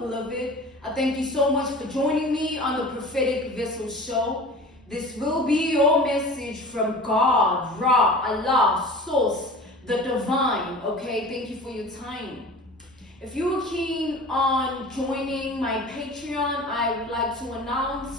beloved. I thank you so much for joining me on the Prophetic Vessel Show. This will be your message from God, Ra, Allah, Source, the Divine. Okay, thank you for your time. If you're keen on joining my Patreon, I would like to announce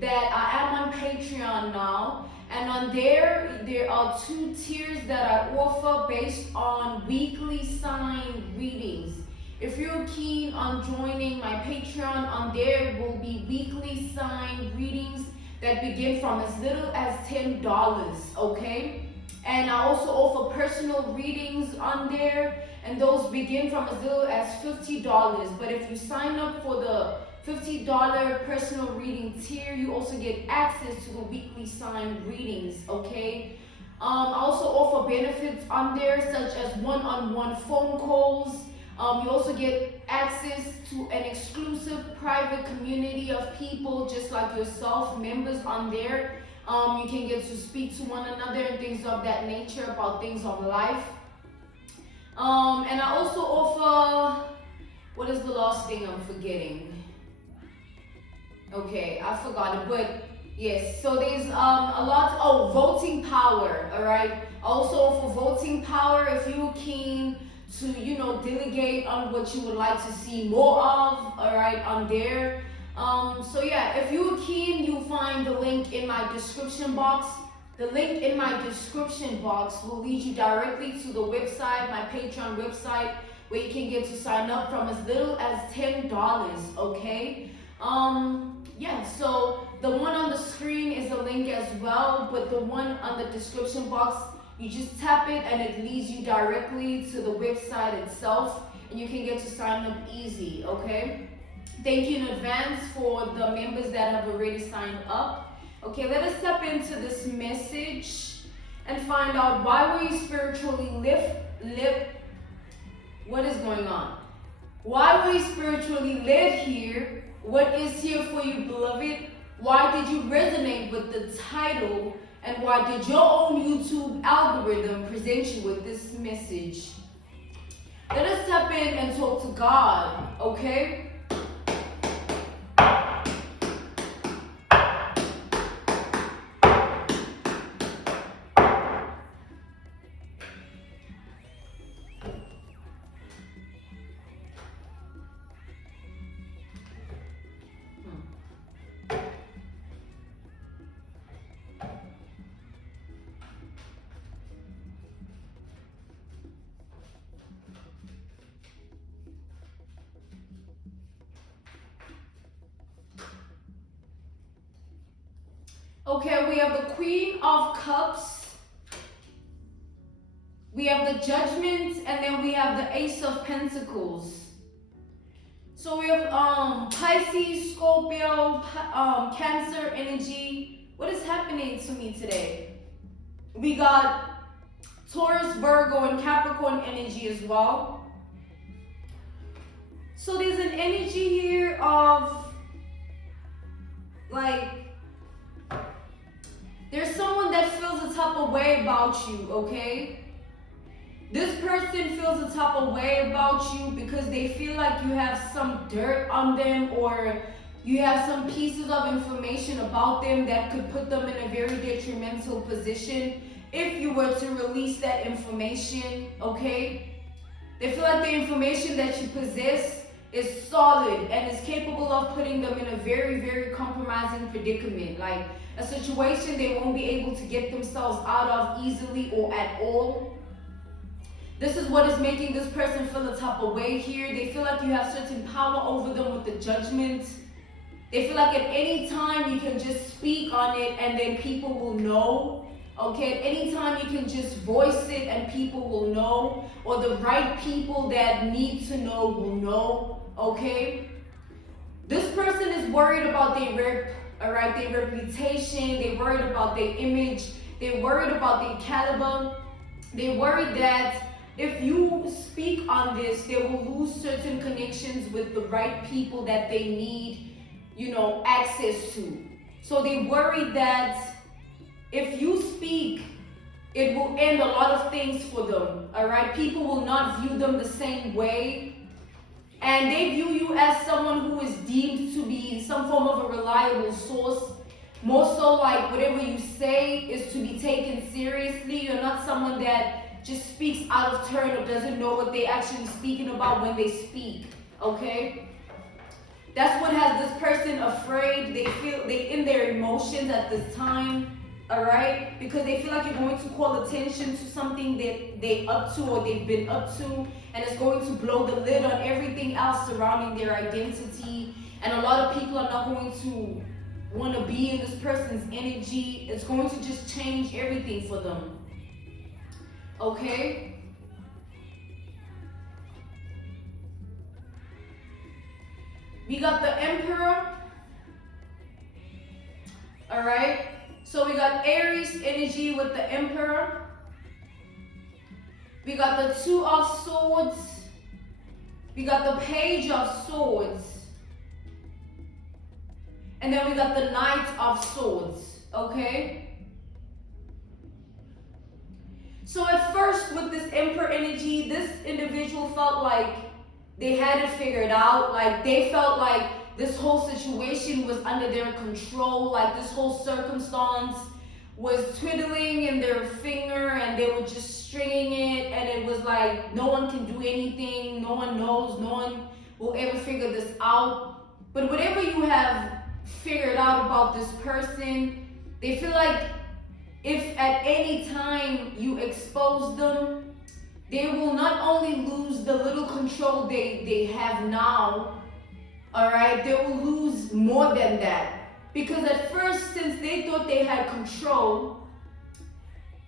that I am on Patreon now. And on there are 2 tiers that I offer based on weekly sign readings. If you're keen on joining my Patreon, on there will be weekly sign readings that begin from as little as $10, okay? And I also offer personal readings on there, and those begin from as little as $50. But if you sign up for the $50 personal reading tier, you also get access to the weekly sign readings, okay? I also offer benefits on there, such as one-on-one phone calls. You also get access to an exclusive private community of people just like yourself, members on there. You can get to speak to one another and things of that nature about things of life. And I also offer, what is the last thing I'm forgetting? Okay, I forgot it, but yes, so there's a lot, voting power, all right? Also for voting power, if you're keen to, delegate on what you would like to see more of, all right, on there. So yeah, if you're keen, you'll find the link in my description box. The link in my description box will lead you directly to the website, my Patreon website, where you can get to sign up from as little as $10, okay? Yeah, so the one on the screen is a link as well, but the one on the description box, you just tap it and it leads you directly to the website itself, and you can get to sign up easy, okay? Thank you in advance for the members that have already signed up. Okay, let us step into this message and find out why were you spiritually what is going on? Why were you spiritually led here? What is here for you, beloved? Why did you resonate with the title? And why did your own YouTube algorithm present you with this message? Let us step in and talk to God, okay? Okay, we have the Queen of Cups, we have the Judgment, and then we have the Ace of Pentacles. So we have Pisces, Scorpio, Cancer energy. What is happening to me today? We got Taurus, Virgo, and Capricorn energy as well. So there's an energy here of there's someone that feels a type of way about you, okay? This person feels a type of way about you because they feel like you have some dirt on them, or you have some pieces of information about them that could put them in a very detrimental position if you were to release that information, okay? They feel like the information that you possess is solid and is capable of putting them in a very, very compromising predicament, like a situation they won't be able to get themselves out of easily or at all. This is what is making this person feel a type of way here. They feel like you have certain power over them with the Judgment. They feel like at any time you can just speak on it and then people will know. Okay, at any time you can just voice it and people will know, or the right people that need to know will know, okay? This person is worried about their reputation, they're worried about their image, they're worried about their caliber, they're worried that if you speak on this, they will lose certain connections with the right people that they need, access to. So they worry that if you speak, it will end a lot of things for them, all right? People will not view them the same way. And they view you as someone who is deemed to be some form of a reliable source. More so like whatever you say is to be taken seriously. You're not someone that just speaks out of turn or doesn't know what they're actually speaking about when they speak. Okay? That's what has this person afraid. They in their emotions at this time. Alright? Because they feel like you're going to call attention to something that they up to or they've been up to, and it's going to blow the lid on everything else surrounding their identity. And a lot of people are not going to want to be in this person's energy. It's going to just change everything for them. Okay? We got the Emperor. Alright? So we got Aries energy with the Emperor. We got the Two of Swords. We got the Page of Swords. And then we got the Knight of Swords. Okay? So at first with this Emperor energy, this individual felt like they had it figured out. Like they felt like this whole situation was under their control. Like this whole circumstance was twiddling in their finger and they were just stringing it. And it was like no one can do anything. No one knows. No one will ever figure this out. But whatever you have figured out about this person, they feel like if at any time you expose them, they will not only lose the little control they have now, all right, they will lose more than that. Because at first, since they thought they had control,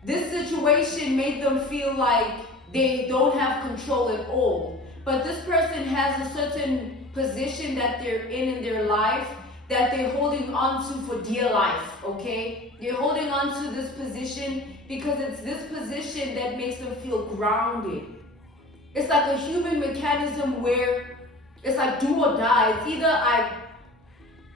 this situation made them feel like they don't have control at all. But this person has a certain position that they're in their life that they're holding on to for dear life, okay? They're holding on to this position because it's this position that makes them feel grounded. It's like a human mechanism where it's like do or die. It's either I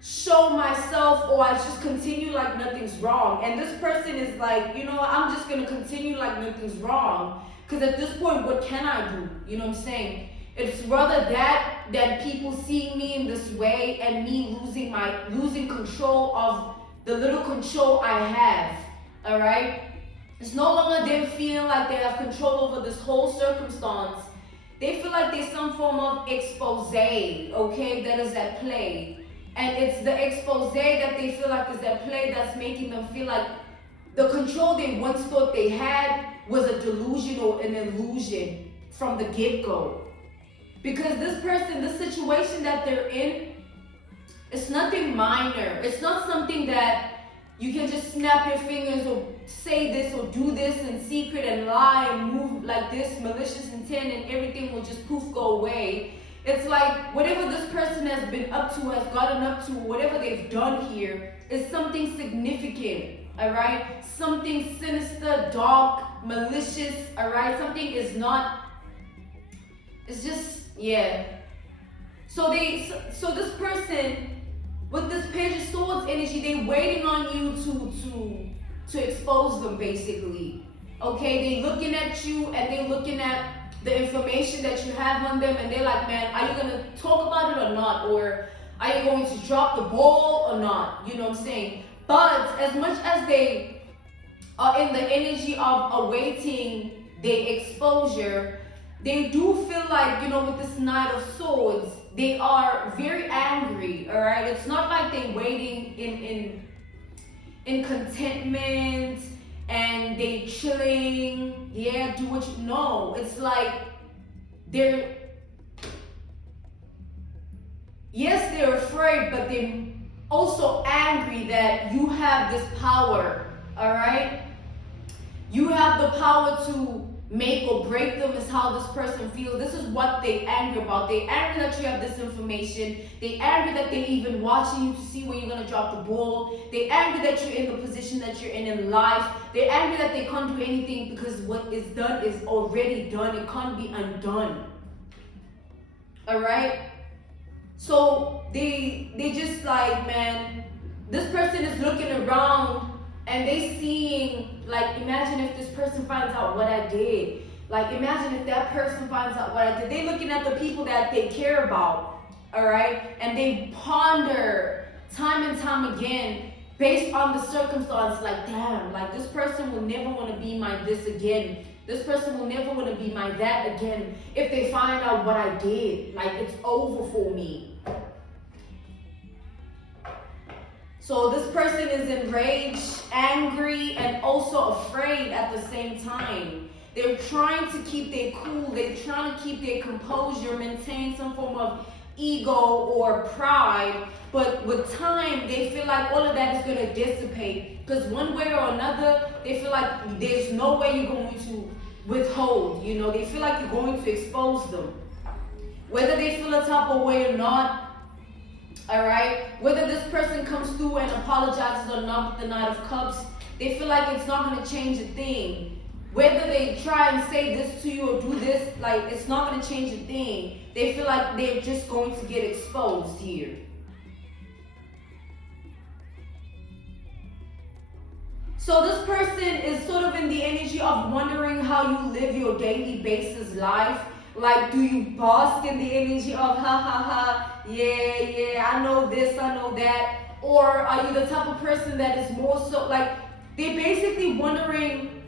show myself or I just continue like nothing's wrong. And this person is like, you know, I'm just gonna continue like nothing's wrong. Because at this point, what can I do? You know what I'm saying? It's rather that than people seeing me in this way and me losing control of the little control I have. All right? It's no longer them feeling like they have control over this whole circumstance. They feel like there's some form of expose, okay, that is at play. And it's the expose that they feel like is at play that's making them feel like the control they once thought they had was a delusion or an illusion from the get-go. Because this person, this situation that they're in, it's nothing minor. It's not something that you can just snap your fingers or say this or do this in secret and lie and move like this, malicious intent, and everything will just poof go away. It's like whatever this person has been up to, has gotten up to, whatever they've done here is something significant, all right? Something sinister, dark, malicious, all right? Something is not, it's just, yeah. So this person with this Page of Swords energy, they waiting on you to expose them basically. Okay, they looking at you and they looking at the information that you have on them and they're like, man, are you gonna talk about it or not? Or are you going to drop the ball or not? You know what I'm saying? But as much as they are in the energy of awaiting their exposure, they do feel like, you know, with this Knight of Swords, they are very angry, all right? It's not like they're waiting in contentment and they chilling, yeah, do what you know. It's like they're afraid, but they're also angry that you have this power, all right? You have the power to make or break them is how this person feels. This is what they're angry about. They're angry that you have this information. They're angry that they're even watching you to see when you're going to drop the ball. They're angry that you're in the position that you're in life. They're angry that they can't do anything because what is done is already done. It can't be undone. Alright? So they just like, man, this person is looking around and they seeing, like, imagine if this person finds out what I did. Like, imagine if that person finds out what I did. They're looking at the people that they care about, all right? And they ponder time and time again based on the circumstance, like, damn, like, this person will never want to be my this again. This person will never want to be my that again. If they find out what I did, like, it's over for me. So this person is enraged, angry, and also afraid at the same time. They're trying to keep their cool. They're trying to keep their composure, maintain some form of ego or pride. But with time, they feel like all of that is going to dissipate. Because one way or another, they feel like there's no way you're going to withhold. You know, they feel like you're going to expose them. Whether they feel a type of way or not, all right? Whether this person comes through and apologizes or not with the Knight of Cups, they feel like it's not going to change a thing. Whether they try and say this to you or do this, like, it's not going to change a thing. They feel like they're just going to get exposed here. So this person is sort of in the energy of wondering how you live your daily basis life. Like, do you bask in the energy of yeah, I know this, I know that? Or are you the type of person that is more so, like, they're basically wondering,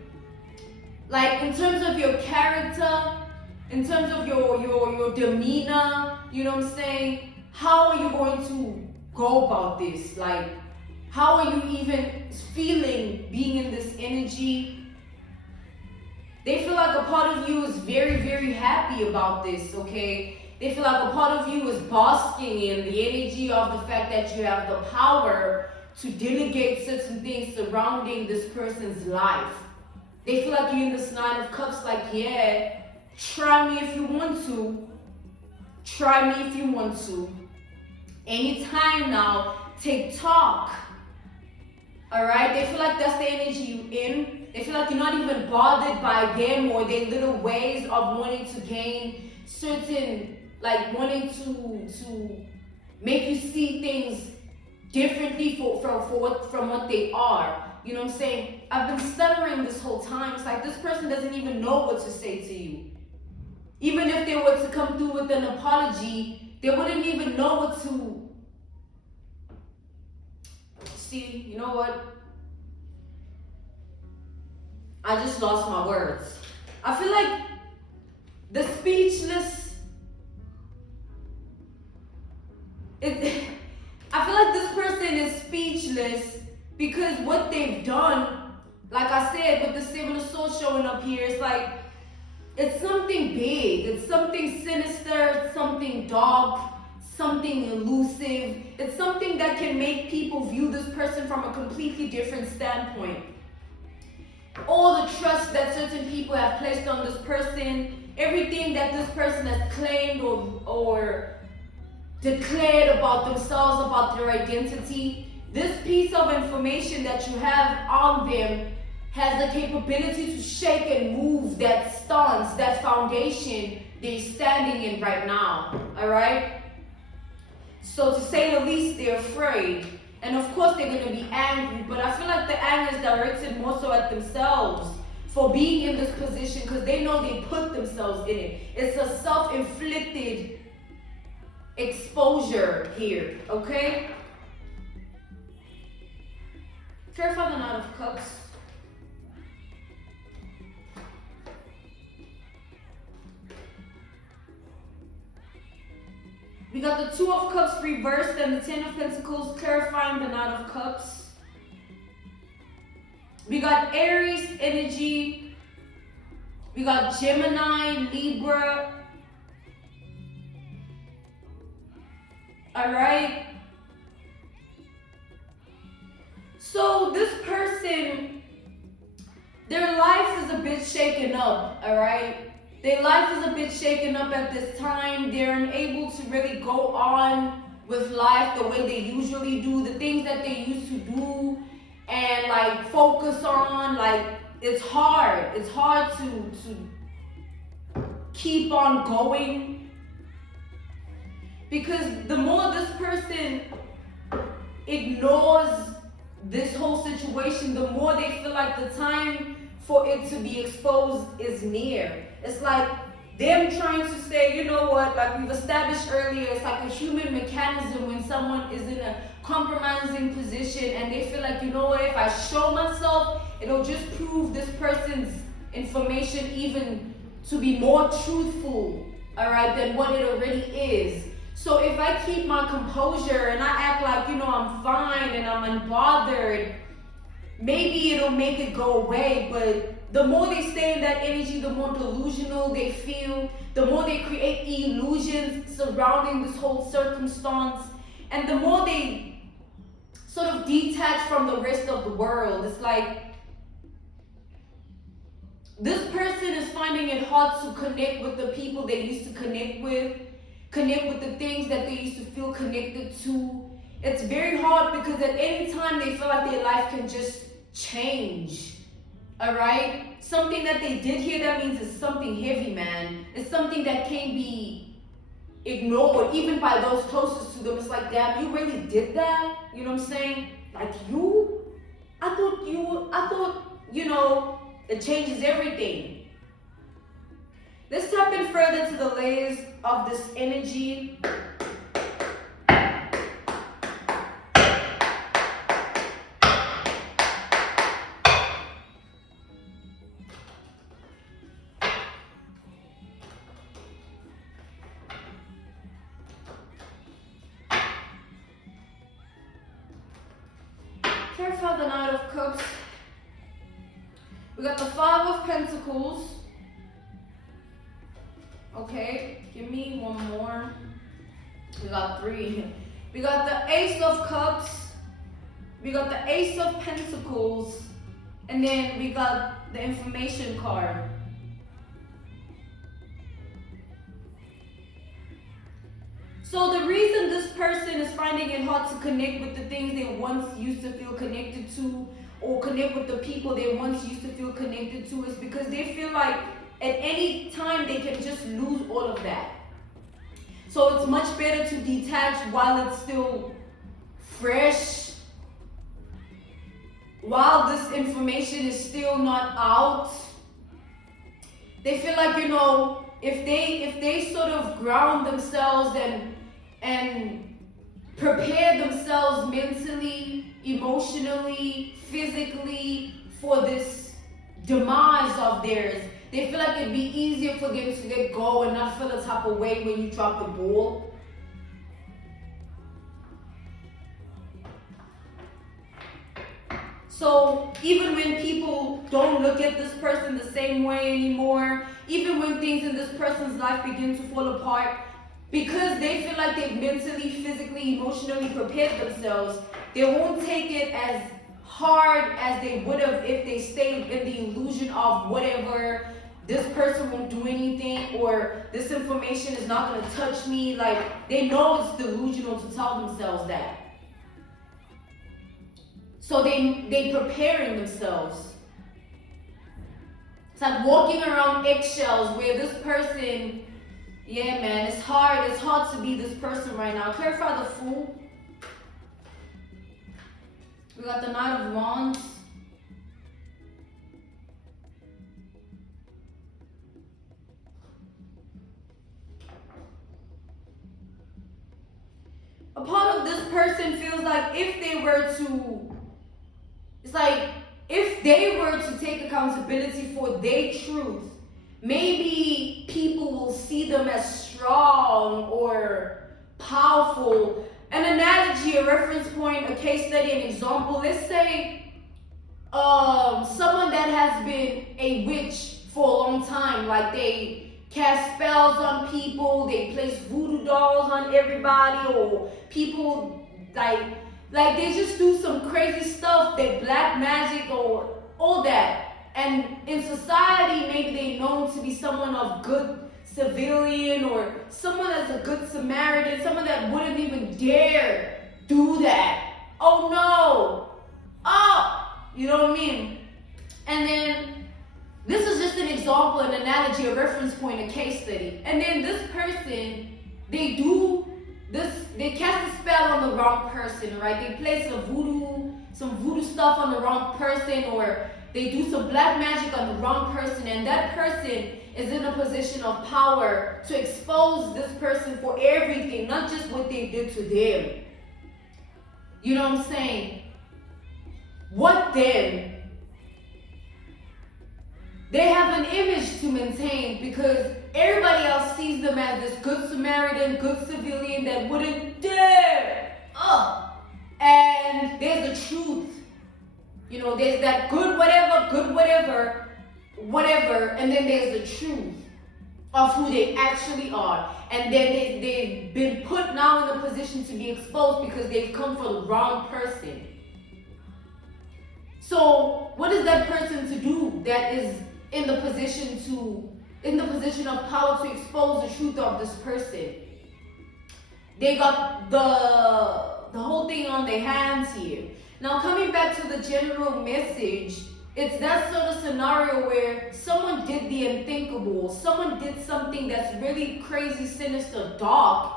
like, in terms of your character, in terms of your demeanor, you know what I'm saying? How are you going to go about this? Like, how are you even feeling being in this energy? They feel like a part of you is very, very happy about this, okay? They feel like a part of you is basking in the energy of the fact that you have the power to delegate certain things surrounding this person's life. They feel like you're in this Nine of Cups, like, yeah, try me if you want to. Try me if you want to. Anytime now, take talk. All right? They feel like that's the energy you're in. They feel like you're not even bothered by them or their little ways of wanting to gain certain, like, wanting to make you see things differently from what they are. You know what I'm saying? I've been stuttering this whole time. It's like this person doesn't even know what to say to you. Even if they were to come through with an apology, they wouldn't even know what to... See, you know what? I just lost my words. I feel like the speechless... I feel like this person is speechless because what they've done, like I said, with the Seven of Swords showing up here, it's like, it's something big, it's something sinister, it's something dark, something elusive. It's something that can make people view this person from a completely different standpoint. All the trust that certain people have placed on this person, everything that this person has claimed or declared about themselves, about their identity, this piece of information that you have on them has the capability to shake and move that stance, that foundation they're standing in right now, all right? So to say the least, they're afraid. And of course they're going to be angry, but I feel like the anger is directed more so at themselves for being in this position because they know they put themselves in it. It's a self-inflicted exposure here, okay? Clarify the Knight of Cups. We got the Two of Cups reversed and the Ten of Pentacles clarifying the Knight of Cups. We got Aries energy. We got Gemini, Libra. All right. So this person, their life is a bit shaken up, all right? Their life is a bit shaken up at this time. They're unable to really go on with life the way they usually do, the things that they used to do and like focus on. Like, it's hard. It's hard to keep on going because the more this person ignores this whole situation, the more they feel like the time for it to be exposed is near. It's like them trying to say, you know what, like we've established earlier, it's like a human mechanism when someone is in a compromising position and they feel like, you know what, if I show myself, it'll just prove this person's information even to be more truthful, all right, than what it already is. So if I keep my composure and I act like, you know, I'm fine and I'm unbothered, maybe it'll make it go away. But the more they stay in that energy, the more delusional they feel, the more they create illusions surrounding this whole circumstance, and the more they sort of detach from the rest of the world. It's like this person is finding it hard to connect with the people they used to connect with the things that they used to feel connected to. It's very hard because at any time they feel like their life can just change. All right? Something that they did here, that means it's something heavy, man. It's something that can't be ignored, even by those closest to them. It's like, damn, you really did that? You know what I'm saying? Like you? I thought, you know, it changes everything. Let's tap in further to the layers of this energy. Clarify the Knight of Cups. We got the Five of Pentacles. Okay, give me one more. We got three. We got the Ace of Cups. We got the Ace of Pentacles. And then we got the Information card. So the reason this person is finding it hard to connect with the things they once used to feel connected to, or connect with the people they once used to feel connected to, is because they feel like at any time they can just lose all of that. So it's much better to detach while it's still fresh, while this information is still not out. They feel like, you know, if they sort of ground themselves and prepare themselves mentally, emotionally, physically for this demise of theirs, they feel like it'd be easier for them to let go and not feel the type of way when you drop the ball. So even when people don't look at this person the same way anymore, even when things in this person's life begin to fall apart, because they feel like they've mentally, physically, emotionally prepared themselves, they won't take it as hard as they would have if they stayed in the illusion of whatever, this person won't do anything, or this information is not going to touch me. Like, they know it's delusional to tell themselves that. So they preparing themselves. It's like walking around eggshells where this person, yeah, man, it's hard to be this person right now. Clarify the Fool. We got the Knight of Wands. A part of this person feels like if they were to take accountability for their truth, maybe people will see them as strong or powerful. An analogy, a reference point, a case study, an example. Let's say someone that has been a witch for a long time, like they cast spells on people, they place voodoo dolls on everybody, or people like they just do some crazy stuff, they black magic or all that. And in society, maybe they're known to be someone of good civilian, or someone that's a good Samaritan, someone that wouldn't even dare do that. Oh no! Oh! You know what I mean? And then, this is just an example, an analogy, a reference point, a case study. And then this person, they cast a spell on the wrong person, right? They place some voodoo stuff on the wrong person, or they do some black magic on the wrong person, and that person is in a position of power to expose this person for everything, not just what they did to them. You know what I'm saying? What then? They have an image to maintain because everybody else sees them as this good Samaritan, good civilian that wouldn't dare. And there's the truth. You know, there's that good whatever, and then there's the truth of who they actually are. And then they've been put now in a position to be exposed because they've come for the wrong person. So what is that person to do that is in the position of power to expose the truth of this person? They got the whole thing on their hands here. Now coming back to the general message, it's that sort of scenario where someone did the unthinkable, someone did something that's really crazy, sinister, dark.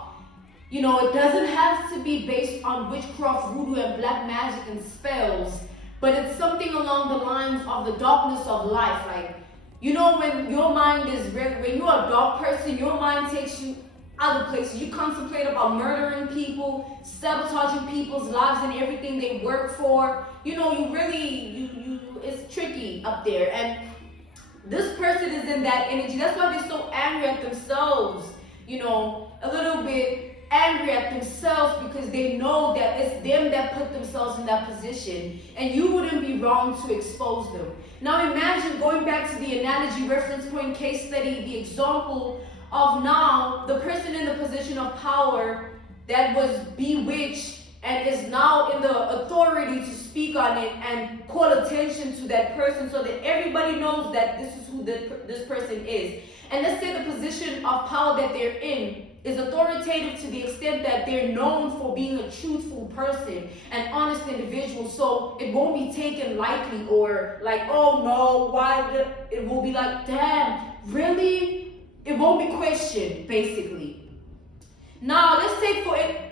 You know, it doesn't have to be based on witchcraft, voodoo, and black magic and spells, but it's something along the lines of the darkness of life. Like, you know, when your mind is when you're a dark person, your mind takes you other places. You contemplate about murdering people, sabotaging people's lives and everything they work for. You know, it's tricky up there. And this person is in that energy. That's why they're so angry at themselves. You know, a little bit angry at themselves because they know that it's them that put themselves in that position. And you wouldn't be wrong to expose them. Now imagine going back to the analogy, reference point, case study, the example of now the person in the position of power that was bewitched and is now in the authority to speak on it and call attention to that person so that everybody knows that this is who this person is. And let's say the position of power that they're in is authoritative to the extent that they're known for being a truthful person, an honest individual, so it won't be taken lightly or like, oh no, it will be like, damn, really? It won't be questioned, basically. Now, let's take for it.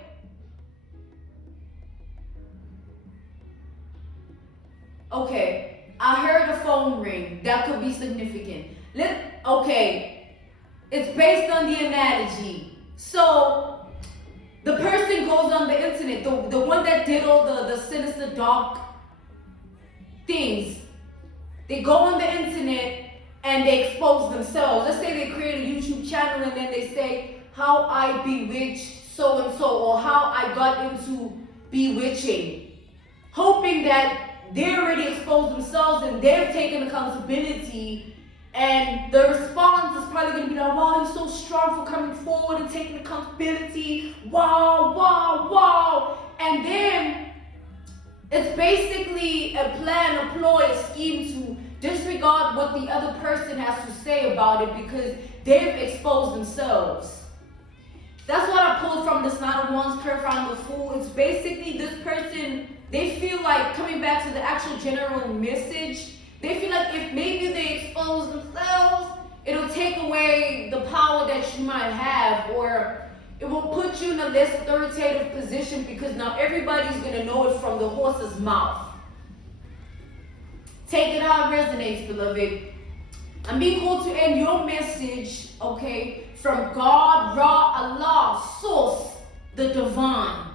Okay, I heard a phone ring. That could be significant. Okay, it's based on the analogy. So, the person goes on the internet, the one that did all the sinister, dark things. They go on the internet and they expose themselves. Let's say they create a YouTube channel and then they say, how I bewitched so-and-so, or how I got into bewitching. Hoping that they already exposed themselves and they've taken accountability, and the response is probably going to be like, wow, you're so strong for coming forward and taking accountability. Wow, wow, wow. And then it's basically a plan, a ploy, a scheme to disregard what the other person has to say about it because they've exposed themselves. That's what I pulled from this Nine of Wands, clarifying the Fool. It's basically this person, they feel like, coming back to the actual general message, they feel like if maybe they expose themselves, it'll take away the power that you might have, or it will put you in a less authoritative position because now everybody's going to know it from the horse's mouth. Take it how it resonates, beloved. I'm being called to end your message, okay, from God, Ra, Allah, Source, the Divine.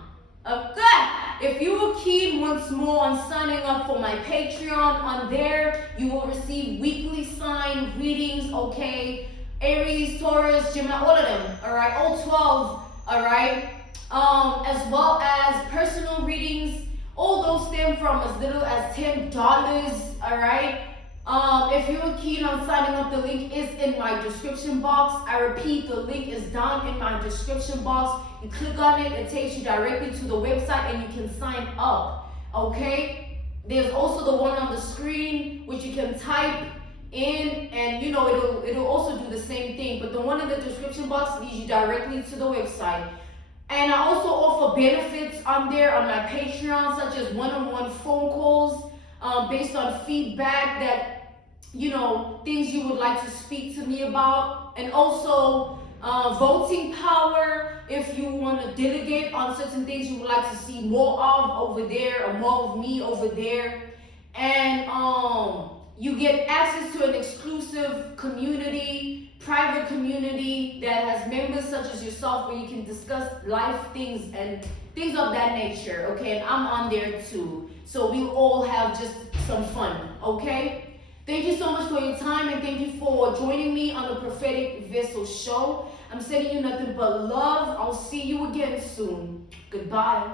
Okay? If you are keen once more on signing up for my Patreon, on there you will receive weekly sign readings, okay? Aries, Taurus, Gemini, all of them, all right? All 12, all right? As well as personal readings. All those stem from as little as $10, all right? If you're keen on signing up, the link is in my description box. I repeat, the link is down in my description box. You click on it, it takes you directly to the website and you can sign up, okay? There's also the one on the screen, which you can type in and, you know, it'll also do the same thing. But the one in the description box leads you directly to the website. And I also offer benefits on there on my Patreon, such as one-on-one phone calls based on feedback that, you know, things you would like to speak to me about. And also voting power if you want to delegate on certain things you would like to see more of over there, or more of me over there. And You get access to an exclusive community, private community that has members such as yourself where you can discuss life things and things of that nature, okay? And I'm on there too. So we'll all have just some fun, okay? Thank you so much for your time and thank you for joining me on the Prophetic Vessel Show. I'm sending you nothing but love. I'll see you again soon. Goodbye.